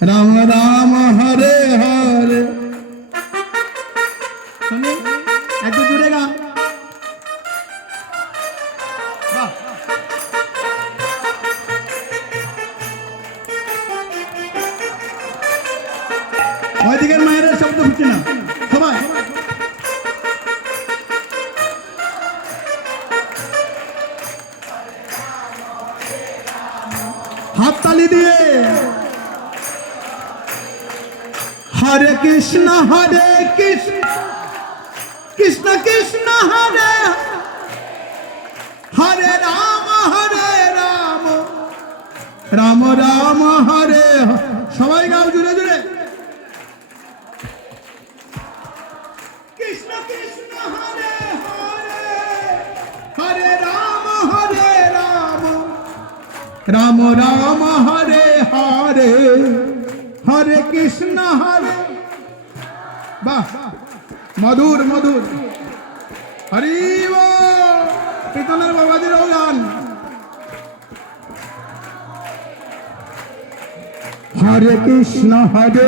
রাম রাম হরে হরে। একটু জুড়ে গা। ওইদিকের মায়েরা শব্দ হচ্ছে না সবাই। হাততালি দিয়ে হরে কৃষ্ণ কৃষ্ণ কৃষ্ণ হরে হরে রাম রাম রাম হরে। সবাই গাও জুড়ে জুড়ে। কৃষ্ণ কৃষ্ণ হরে হরে হরে রাম রাম রাম হরে হরে হরে কৃষ্ণ হরে। বাহ, মধুর মধুর। হরি কীর্তনের বাবাজির গান। হরে কৃষ্ণ হরে